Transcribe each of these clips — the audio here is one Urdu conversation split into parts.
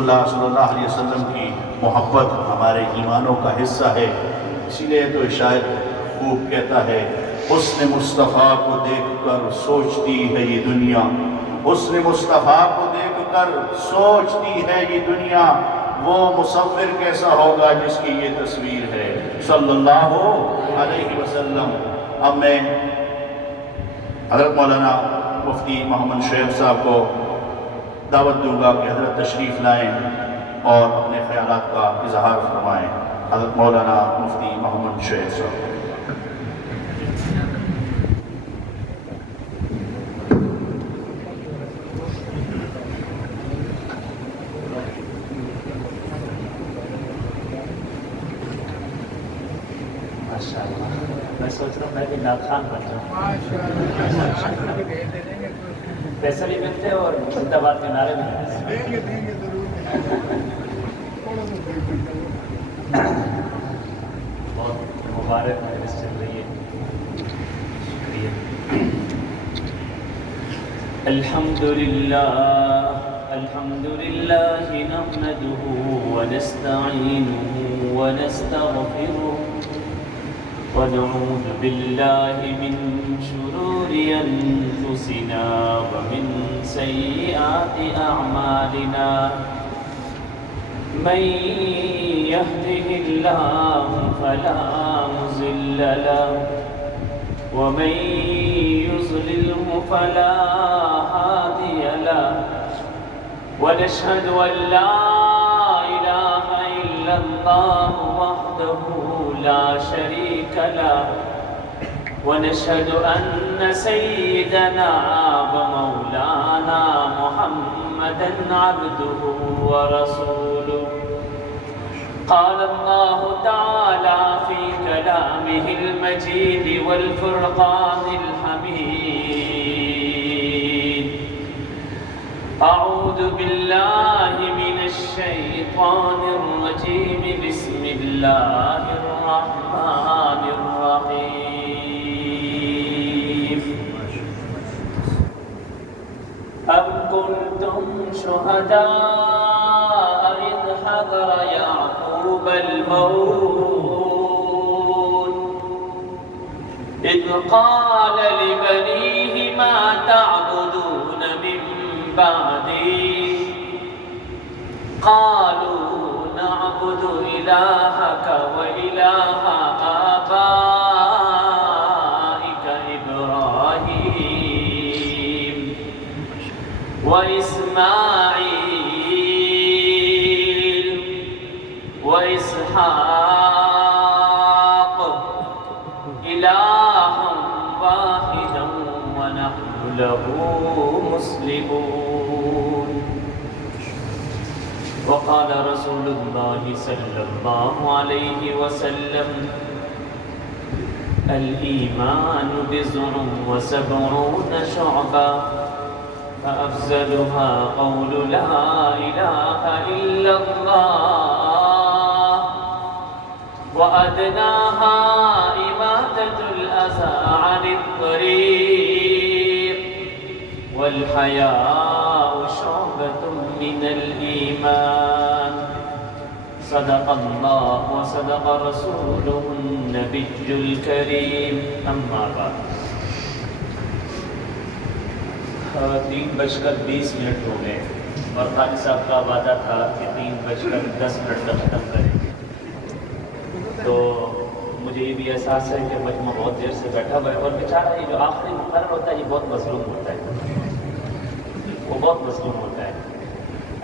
اللہ صلی اللہ علیہ وسلم کی محبت ہمارے ایمانوں کا حصہ ہے، اسی لیے تو شاعر خوب کہتا ہے، حسن مصطفیٰ کو دیکھ کر سوچتی ہے یہ دنیا، حسن مصطفیٰ کو دیکھ کر سوچتی ہے یہ دنیا، وہ مصور کیسا ہوگا جس کی یہ تصویر ہے صلی اللہ علیہ وسلم۔ اب میں حضرت مولانا مفتی محمد شعیب صاحب کو دعوت دوں گا کہ حضرت تشریف لائیں اور اپنے خیالات کا اظہار فرمائیں۔ حضرت مولانا مفتی محمد شعیب صاحب۔ میں سوچ رہا ہوں میں بھی ناخوان بن جاؤں، پیسے بھی ملتے اور زندہ باد کے نعرے بھی ملتے۔ بہت مبارک مجلس چل رہی ہے، شکریہ۔ الحمد للہ نحمده ونستعینه ونستغفره ونعوذ بالله من شرور أنفسنا ومن سيئات أعمالنا، من يهده الله فلا مضل له ومن يضلله فلا هادي له، ونشهد أن لا إله إلا الله وحده لا شريك له، ونشهد أن سيدنا ومولانا محمدا عبده ورسوله۔ قال الله تعالى في كلامه المجيد والفرقان الحميد، أعوذ بالله من الشيطان الرجيم، بسم الله الرحمن الرحيم۔ أم كنتم شهداء إذ حضر يعقوب الموت إذ قال لبنيه ما تعبدون من بعدي، قالوا نعبد إلهك وإله آبائك إبراهيم وإسماعيل وإسحاق إلها واحدا ونحن له مسلمون۔ وقال رسول الله صلى الله عليه وسلم، الإيمان بضع وسبعون شعبة، فأفضلها قول لا إله إلا الله، وأدناها إماتة الأذى عن الطريق، والحياء شعبة من الإيمان۔ صدق الله وصدق رسوله النبي الكريم، أما بعد۔ 3:20 ہو گئے اور قاری صاحب کا وعدہ تھا کہ 3:10 تک ختم کریں گے، تو مجھے یہ بھی احساس ہے کہ مجمع بہت دیر سے بیٹھا ہوا ہے، اور بیچارہ یہ جو آخری مقرر ہوتا ہے یہ بہت مظلوم ہوتا ہے، وہ بہت مظلوم ہوتا ہے۔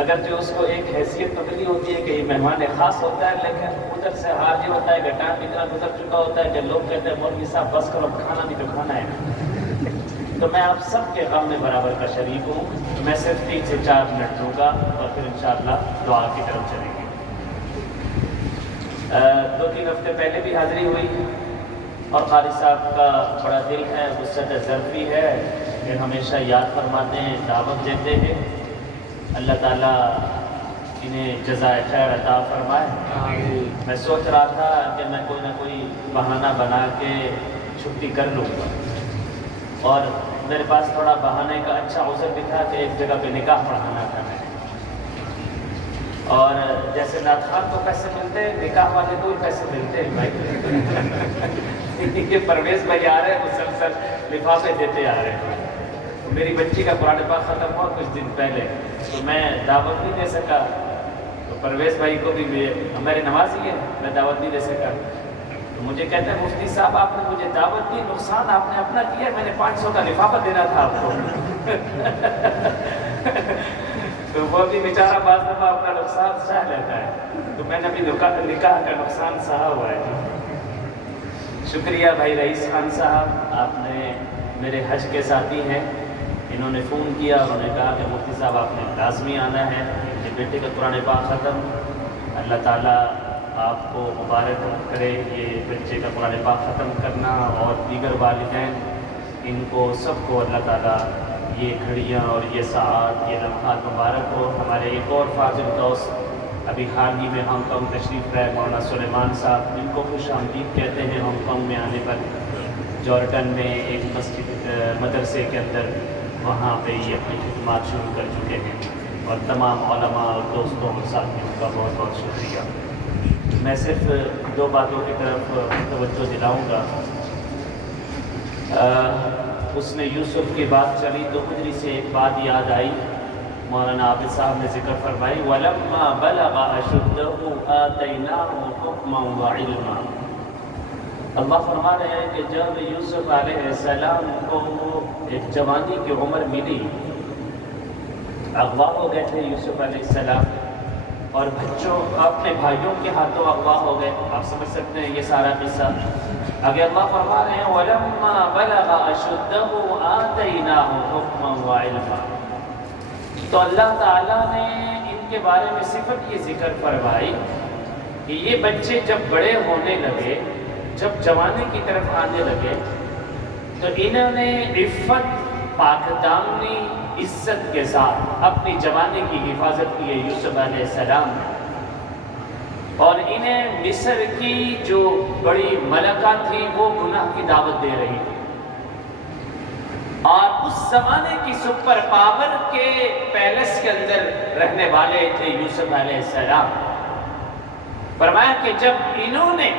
اگرچہ اس کو ایک حیثیت تو ملی ہوتی ہے کہ یہ مہمان خاص ہوتا ہے، لیکن ادھر سے حال یہ ہوتا ہے کہ ٹائم اتنا گزر چکا ہوتا ہے کہ لوگ کہتے ہیں مولوی صاحب بس کرو، کھانا بھی تو کھانا ہے۔ تو میں آپ سب کے غم میں برابر کا شریک ہوں، میں صرف 3 سے 4 منٹ دوں گا اور پھر انشاءاللہ دعا کی طرف چلیں گے۔ 2-3 ہفتے پہلے بھی حاضری ہوئی اور قاری صاحب کا بڑا دل ہے، وسعت ظرفی ہے، کہ ہمیشہ یاد فرماتے ہیں، دعوت دیتے ہیں۔ اللہ تعالیٰ انہیں جزائے خیر عطا فرمائے۔ میں سوچ رہا تھا کہ میں کوئی نہ کوئی بہانہ بنا کے چھٹی کر لوں گا، اور میرے پاس تھوڑا بہانے کا اچھا عذر بھی تھا کہ ایک جگہ پہ نکاح پڑھانا تھا میں نے، اور جیسے نادخان کو پیسے ملتے ہیں، نکاح والے کو پیسے ملتے ہیں بھائی کہ پرویز بھائی آ رہے ہیں مسلسل لفافے دیتے آ رہے ہیں. میری بچی کا قرآن پاک ختم ہوا کچھ دن پہلے، تو میں دعوت نہیں دے سکا، تو پرویز بھائی کو بھی میرے نمازی ہے، میں دعوت نہیں دے سکا. تو مجھے کہتے ہیں مفتی صاحب آپ نے مجھے دعوت دی، نقصان آپ نے اپنا کیا، میں نے 500 کا لفافہ دینا تھا آپ کو. تو وہ بھی بیچارہ بعض دفعہ اپنا نقصان سہ لیتا ہے، تو میں نے بھی نکاح کا نقصان سہا ہوا ہے. شکریہ بھائی رئیس خان صاحب، آپ نے میرے حج کے ساتھی ہیں، انہوں نے فون کیا، انہوں نے کہا کہ مفتی صاحب آپ نے لازمی آنا ہے، میرے بیٹے کا قرآن پاک ختم، اللہ تعالیٰ آپ کو مبارک کرے یہ بچے کا قرآن پاک ختم کرنا، اور دیگر والدین ان کو سب کو اللہ تعالیٰ یہ گھڑیاں اور یہ ساعات، یہ لمحات مبارک ہو. ہمارے ایک اور فاضل دوست ابھی حال ہی میں ہانگ کانگ تشریف لائے مولانا سلیمان صاحب، جن کو خوش آمدید کہتے ہیں ہانگ کانگ میں آنے پر. جارڈن میں ایک مسجد مدرسے کے اندر وہاں پہ یہ اپنی خدمات شروع کر چکے ہیں، اور تمام علماء اور دوستوں اور ساتھیوں کا بہت بہت شکریہ. میں صرف 2 باتوں کی طرف توجہ دلاؤں گا. اس نے یوسف کی بات چلی تو خدری سے ایک بات یاد آئی، مولانا عابد صاحب نے ذکر فرمائی، وَلَمَّا بَلَغَ أَشُدَّهُ آتَيْنَاهُ حُكْمًا وَعِلْمًا. اللہ فرما رہے ہیں کہ جب یوسف علیہ السلام کو ایک جوانی کی عمر ملی، اغوا ہو گئے تھے یوسف علیہ السلام، اور بچوں اپنے بھائیوں کے ہاتھوں اغوا ہو گئے. آپ سمجھ سکتے ہیں یہ سارا قصہ. آگے اللہ فرما رہے ہیں وَلَمَّا بَلَغَ أَشُدَّهُ آتَيْنَاهُ حُكْمًا وَعِلْمًا. تو اللہ تعالیٰ نے ان کے بارے میں صفت یہ ذکر فرمائی کہ یہ بچے جب بڑے ہونے لگے، جب جوانی کی طرف آنے لگے، تو انہوں نے عفت، پاکدامنی، عزت کے ساتھ اپنی جوانی کی حفاظت کی ہے یوسف علیہ السلام نے. اور انہیں مصر کی جو بڑی ملکہ تھی وہ گناہ کی دعوت دے رہی تھی، اور اس زمانے کی سپر پاور کے پیلس کے اندر رہنے والے تھے یوسف علیہ السلام. فرمایا کہ جب انہوں نے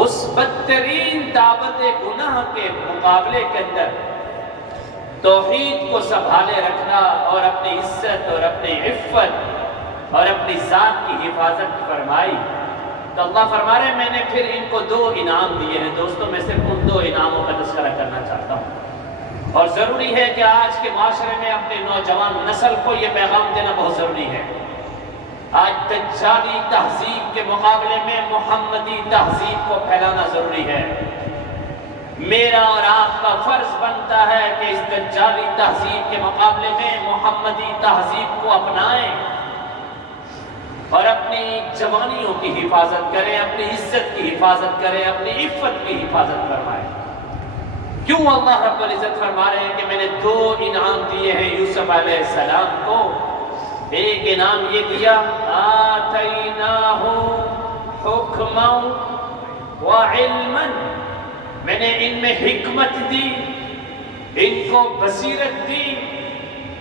اس بدترین دعوت گناہ کے مقابلے کے اندر توحید کو سنبھالے رکھنا اور اپنی عزت اور اپنی عفت اور اپنی ذات کی حفاظت فرمائی، تو اللہ فرما رہے ہیں میں نے پھر ان کو 2 انعام دیے ہیں. دوستوں میں صرف ان 2 انعاموں کا تذکرہ کرنا چاہتا ہوں، اور ضروری ہے کہ آج کے معاشرے میں اپنے نوجوان نسل کو یہ پیغام دینا بہت ضروری ہے. آج دجالی تہذیب کے مقابلے میں محمدی تہذیب کو پھیلانا ضروری ہے. میرا اور آپ کا فرض بنتا ہے کہ اس دجالی تہذیب کے مقابلے میں محمدی تہذیب کو اپنائیں اور اپنی جوانیوں کی حفاظت کریں، اپنی عزت کی حفاظت کریں، اپنی عفت کی حفاظت فرمائیں. کیوں اللہ رب العزت فرما رہے ہیں کہ میں نے 2 انعام دیے ہیں یوسف علیہ السلام کو. ایک انعام یہ دیا آتیناہ حکما وعلما، میں نے ان میں حکمت دی، ان کو بصیرت دی،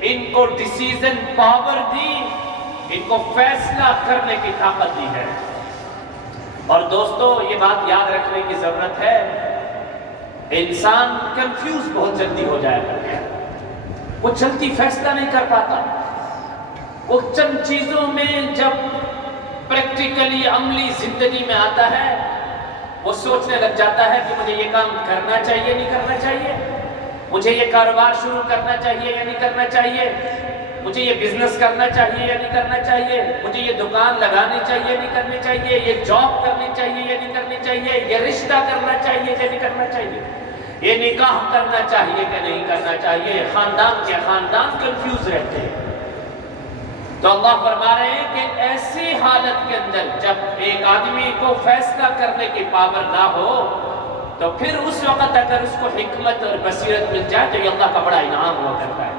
ان کو ڈیسیژن پاور دی، ان کو فیصلہ کرنے کی طاقت دی ہے. اور دوستو یہ بات یاد رکھنے کی ضرورت ہے، انسان کنفیوز بہت جلدی ہو جایا کرتا ہے، وہ جلدی فیصلہ نہیں کر پاتا. وہ چند چیزوں میں جب پریکٹیکلی عملی زندگی میں آتا ہے وہ سوچنے لگ جاتا ہے کہ مجھے یہ کام کرنا چاہیے نہیں کرنا چاہیے، مجھے یہ کاروبار شروع کرنا چاہیے یا نہیں کرنا چاہیے، مجھے یہ بزنس کرنا چاہیے یا نہیں کرنا چاہیے، مجھے یہ دکان لگانی چاہیے نہیں کرنی چاہیے، یہ جاب کرنی چاہیے یا نہیں کرنی چاہیے، یہ رشتہ کرنا چاہیے یا نہیں کرنا چاہیے، یہ نکاح کرنا چاہیے کہ نہیں کرنا چاہیے. خاندان کے خاندان کنفیوز رہتے ہیں. تو اللہ فرما رہے ہیں کہ ایسی حالت کے اندر جب ایک آدمی کو فیصلہ کرنے کی پاور نہ ہو تو پھر اس وقت اگر اس کو حکمت اور بصیرت مل جائے تو یہ اللہ کا بڑا انعام ہوا کرتا ہے.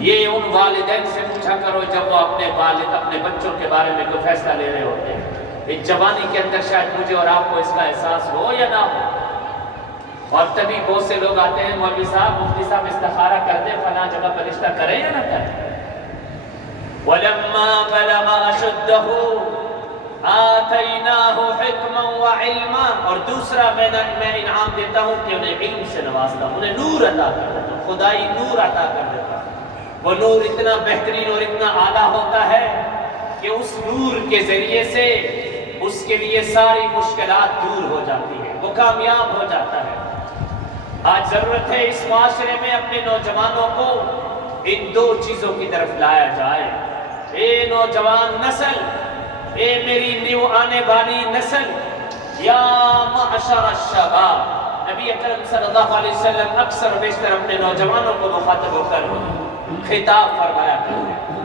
یہ ان والدین سے پوچھا کرو جب وہ اپنے بچوں کے بارے میں کوئی فیصلہ لے رہے ہوتے ہیں. ایک جوانی کے اندر شاید مجھے اور آپ کو اس کا احساس ہو یا نہ ہو، اور تبھی بہت سے لوگ آتے ہیں مولوی صاحب مفتی صاحب استخارہ کر دیں فلاں جگہ پر رشتہ کریں یا نہ کریں. وَلَمَّا بَلَغَ أَشُدَّهُ آتَيْنَاهُ حِكْمًا وَعِلْمًا، اور دوسرا میں انعام دیتا ہوں کہ انہیں علم سے نوازتا ہوں، انہیں نور عطا کر دیتا ہوں، خدائی نور عطا کر دیتا ہوں۔ وہ نور اتنا بہترین اور اتنا اعلیٰ ہوتا ہے کہ اس نور کے ذریعے سے اس کے لیے ساری مشکلات دور ہو جاتی ہے، وہ کامیاب ہو جاتا ہے۔ آج ضرورت ہے اس معاشرے میں اپنے نوجوانوں کو ان دو چیزوں کی طرف لایا جائے۔ اے نوجوان نسل، اے میری نیو آنے والی نسل، یا معشر الشباب، نبی اکرم صلی اللہ علیہ وسلم اکثر و بیشتر اپنے نوجوانوں کو مخاطب ہو کر خطاب فرمایا کرتے تھے،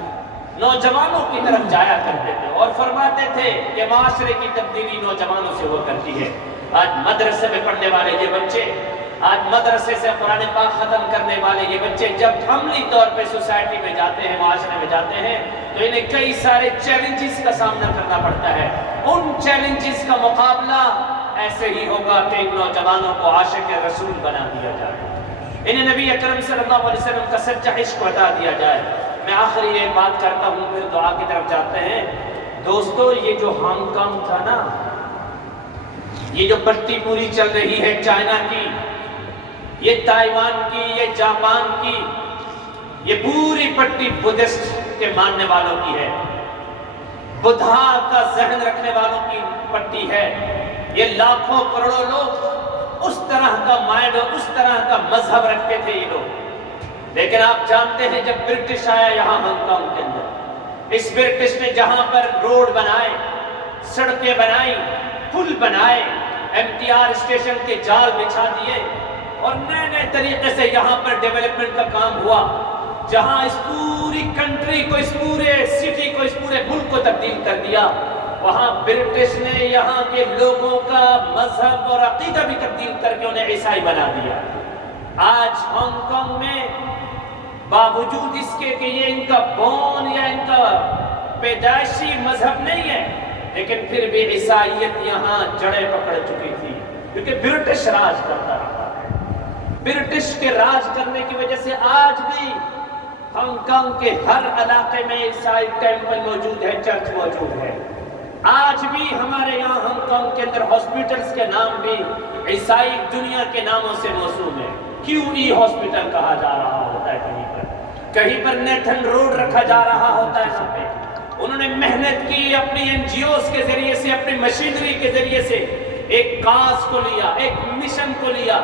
نوجوانوں کی طرف جایا کرتے تھے اور فرماتے تھے کہ معاشرے کی تبدیلی نوجوانوں سے ہوا کرتی ہے۔ آج مدرسے میں پڑھنے والے یہ بچے، آج مدرسے سے قرآن پاک ختم کرنے والے یہ بچے جب عملی طور پہ سوسائٹی میں جاتے ہیں، معاشرے میں جاتے ہیں، تو انہیں کئی سارے چیلنجز کا سامنا کرنا پڑتا ہے۔ ان چیلنجز کا مقابلہ ایسے ہی ہوگا کہ ان نوجوانوں کو عاشق رسول بنا دیا جائے، انہیں نبی اکرم صلی اللہ علیہ وسلم کا سچا عشق بتا دیا جائے۔ میں آخری یہ بات کرتا ہوں، پھر دعا کی طرف جاتے ہیں۔ دوستو، یہ جو ہانگ کانگ تھا نا، یہ جو پٹی پوری چل رہی ہے چائنا کی، یہ تائیوان کی، یہ جاپان کی، یہ پوری پٹی بدھسٹ کے ماننے والوں کی ہے، بدھا کا ذہن رکھنے والوں کی پٹی ہے۔ یہ لاکھوں کروڑوں لوگ اس طرح کا مائنڈ اور اس طرح کا مذہب رکھتے تھے یہ لوگ۔ لیکن آپ جانتے ہیں جب برٹش آیا یہاں ہانگ کانگ کے اندر، اس برٹش نے جہاں پر روڈ بنائے، سڑکیں بنائی، پل بنائے، MTR اسٹیشن کے جال بچھا دیے اور نئے نئے طریقے سے یہاں پر ڈیولپمنٹ کا کام ہوا، جہاں اس پوری کنٹری کو، اس پورے سٹی کو، اس پورے ملک کو تبدیل کر دیا، وہاں برٹش نے یہاں کے لوگوں کا مذہب اور عقیدہ بھی تبدیل کر کے انہیں عیسائی بنا دیا۔ آج ہانگ کانگ میں باوجود اس کے کہ یہ ان کا بون یا ان کا پیدائشی مذہب نہیں ہے، لیکن پھر بھی عیسائیت یہاں جڑیں پکڑ چکی تھی، کیونکہ برٹش راج کرتا رہا ہے۔ برٹش کے راج کرنے کی وجہ سے آج بھی ہانگ کانگ کے ہر علاقے میں عیسائی ٹیمپل موجود ہے، چرچ موجود ہے۔ آج بھی ہمارے یہاں ہانگ کانگ کے اندر ہاسپٹلز کے نام بھی عیسائی دنیا کے ناموں سے موسوم ہے۔ QE ہاسپٹل کہا جا رہا ہوتا ہے، کہیں پر نیتھن روڈ رکھا جا رہا ہوتا ہے۔ یہاں پہ انہوں نے محنت کی، اپنی NGOs کے ذریعے سے، اپنی مشینری کے ذریعے سے ایک کاز کو لیا، ایک مشن کو لیا،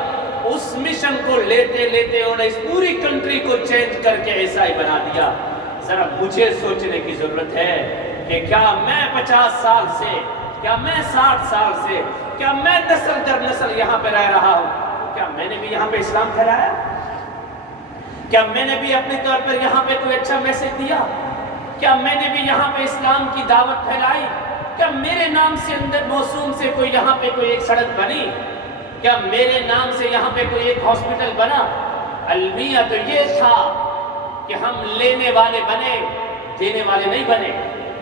اس مشن کو لیتے لیتے انہوں نے اس پوری کنٹری کو چینج کر کے عیسائی بنا دیا۔ ذرا مجھے سوچنے کی ضرورت ہے کہ کیا میں 50 سال سے، کیا میں 60 سال سے، کیا میں نسل در نسل یہاں پہ رہ رہا ہوں، کیا میں نے بھی یہاں پہ اسلام پھیلایا؟ کیا میں نے بھی اپنے طور پر یہاں پہ کوئی اچھا میسج دیا؟ کیا میں نے بھی یہاں پہ اسلام کی دعوت پھیلائی؟ کیا میرے نام سے اندر موسوم سے کوئی یہاں پہ کوئی ایک سڑک بنی؟ کیا میرے نام سے یہاں پہ کوئی ایک ہاسپٹل بنا؟ المیہ تو یہ تھا کہ ہم لینے والے بنے، دینے والے نہیں بنے،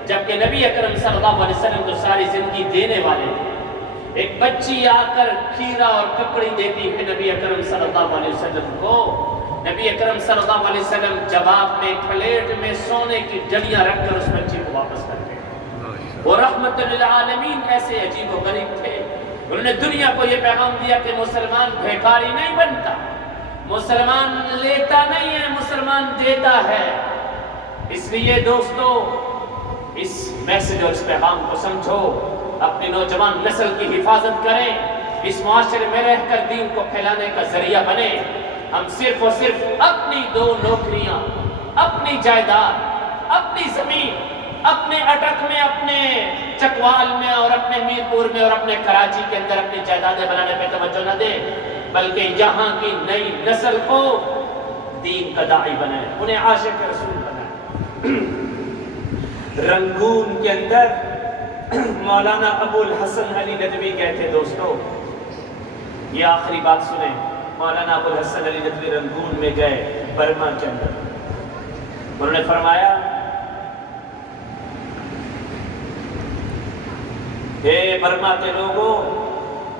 جبکہ نبی اکرم صلی اللہ علیہ وسلم تو ساری زندگی دینے والے تھے۔ ایک بچی آ کر کھیرا اور ککڑی دیتی ہے نبی اکرم صلی اللہ علیہ وسلم کو، نبی اکرم صلی اللہ علیہ وسلم جواب میں پلیٹ میں سونے کی ڈلیاں رکھ کر اس بچی کو واپس کرتے ہیں۔ وہ رحمت للعالمین ایسے عجیب و غریب تھے، انہوں نے دنیا کو یہ پیغام دیا کہ مسلمان بھیکاری نہیں بنتا، مسلمان لیتا نہیں ہے، مسلمان دیتا ہے۔ اس لیے دوستو، اس میسج اور اس پیغام کو سمجھو، اپنی نوجوان نسل کی حفاظت کریں، اس معاشرے میں رہ کر دین کو پھیلانے کا ذریعہ بنے۔ ہم صرف اور صرف اپنی 2 نوکریاں، اپنی جائیداد، اپنی زمین، اپنے اٹک میں، اپنے چکوال میں اور اپنے میرپور میں اور اپنے کراچی کے اندر اپنی جائیدادیں بنانے پہ توجہ نہ دیں، بلکہ یہاں کی نئی نسل کو دین کا داعی بنائیں، انہیں عاشق رسول بنائیں۔ رنگون کے اندر مولانا ابو الحسن علی ندوی گئے تھے دوستو، یہ آخری بات سنیں۔ مولانا ابو الحسن علی ندوی رنگون میں گئے، برما کے اندر، انہوں نے فرمایا، اے برما کے لوگوں،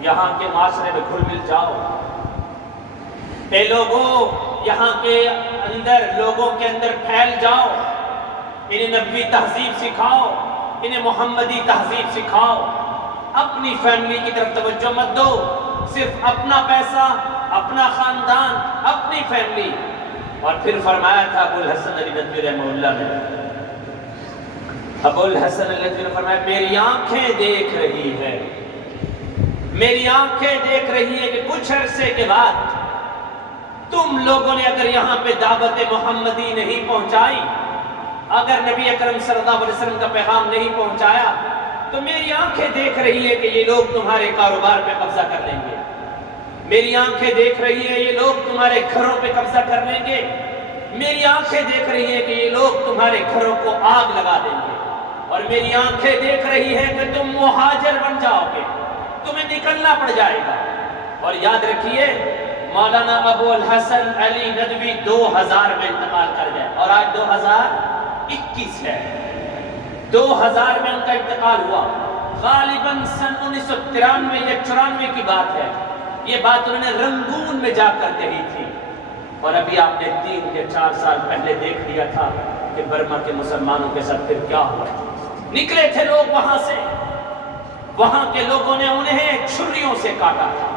یہاں کے معاشرے میں گھل مل جاؤ، اے لوگوں یہاں کے اندر، لوگوں کے اندر پھیل جاؤ، انہیں نبوی تہذیب سکھاؤ، انہیں محمدی تہذیب سکھاؤ. اپنی فیملی کی طرف توجہ مت دو، صرف اپنا پیسہ، اپنا خاندان، اپنی فیملی. اور پھر فرمایا تھا ابو الحسن علی ندوی رحمہ اللہ نے، ابو الحسن علی ندوی نے فرمایا میری آنکھیں دیکھ رہی ہے، میری آنکھیں دیکھ رہی ہے کہ کچھ عرصے کے بعد تم لوگوں نے اگر یہاں پہ دعوت محمدی نہیں پہنچائی، اگر نبی اکرم صلی اللہ علیہ وسلم کا پیغام نہیں پہنچایا، تو میری آنکھیں دیکھ رہی ہے کہ یہ لوگ تمہارے کاروبار پہ قبضہ کر لیں گے، میری آنکھیں دیکھ رہی ہے یہ لوگ تمہارے گھروں پہ قبضہ کر لیں گے، میری آنکھیں دیکھ رہی ہے کہ یہ لوگ تمہارے گھروں کو آگ لگا دیں گے، اور میری آنکھیں دیکھ رہی ہے کہ تم مہاجر بن جاؤ گے، تمہیں نکلنا پڑ جائے گا. اور یاد رکھیے مولانا ابو الحسن علی ندوی 2000 میں انتقال کر گئے، اور آج 2021 ہے. 2000 میں ان کا انتقال ہوا. غالباً سن 1993 یا 94 کی بات ہے. یہ بات انہوں نے رنگون میں جا کر کہی تھی، اور ابھی آپ نے 3 یا 4 سال پہلے دیکھ لیا تھا کہ برما کے مسلمانوں کے ساتھ پھر کیا ہوا. نکلے تھے لوگ وہاں سے، وہاں کے لوگوں نے انہیں چھریوں سے کاٹا تھا،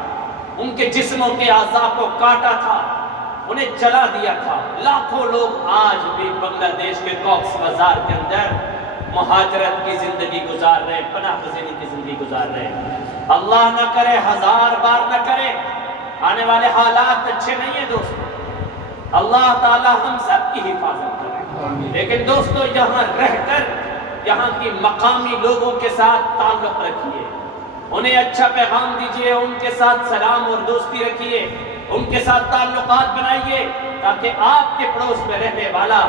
ان کے جسموں کے اعضاء کو کاٹا تھا، انہیں جلا دیا تھا. لاکھوں لوگ آج بھی بنگلہ دیش کے کوکس بازار کے اندر مہاجرت کی زندگی گزار رہے ہیں، پناہ گزینی کی زندگی گزار رہے ہیں. اللہ نہ کرے، 1000 بار نہ کرے، آنے والے حالات اچھے نہیں ہیں دوستو. اللہ تعالی ہم سب کی حفاظت کرے. لیکن دوستو یہاں رہ کر یہاں کی مقامی لوگوں کے ساتھ تعلق رکھیے، انہیں اچھا پیغام دیجیے، ان کے ساتھ سلام اور دوستی رکھیے، ان کے ساتھ تعلقات بنائیے، تاکہ آپ کے پڑوس میں رہنے والا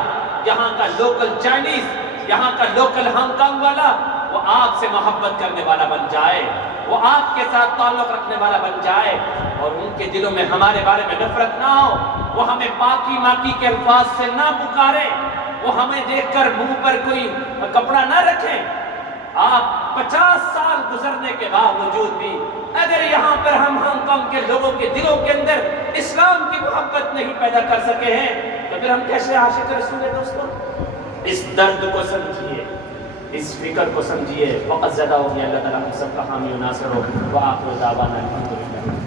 یہاں کا لوکل چائنیز، یہاں کا لوکل ہانگ کانگ والا، وہ آپ سے محبت کرنے والا بن جائے، وہ آپ کے ساتھ تعلق رکھنے والا بن جائے، اور ان کے دلوں میں ہمارے بارے میں نفرت نہ ہو، وہ ہمیں پاکی ماکی کے الفاظ سے نہ پکارے، وہ ہمیں دیکھ کر منہ پر کوئی کپڑا نہ رکھیں. آپ 50 سال گزرنے کے باوجود بھی اگر یہاں پر ہم ہانگ کانگ کے لوگوں کے دلوں کے اندر اسلام کی محبت نہیں پیدا کر سکے ہیں، تو پھر ہم کیسے عاشق رسول ہیں دوستوں؟ اس درد کو سمجھیے، اس فکر کو سمجھیے. وقت زیادہ ہو گیا. اللہ تعالیٰ ہم سب کا حامی و ناصر ہو. وآخر دعوانا الحمدللہ.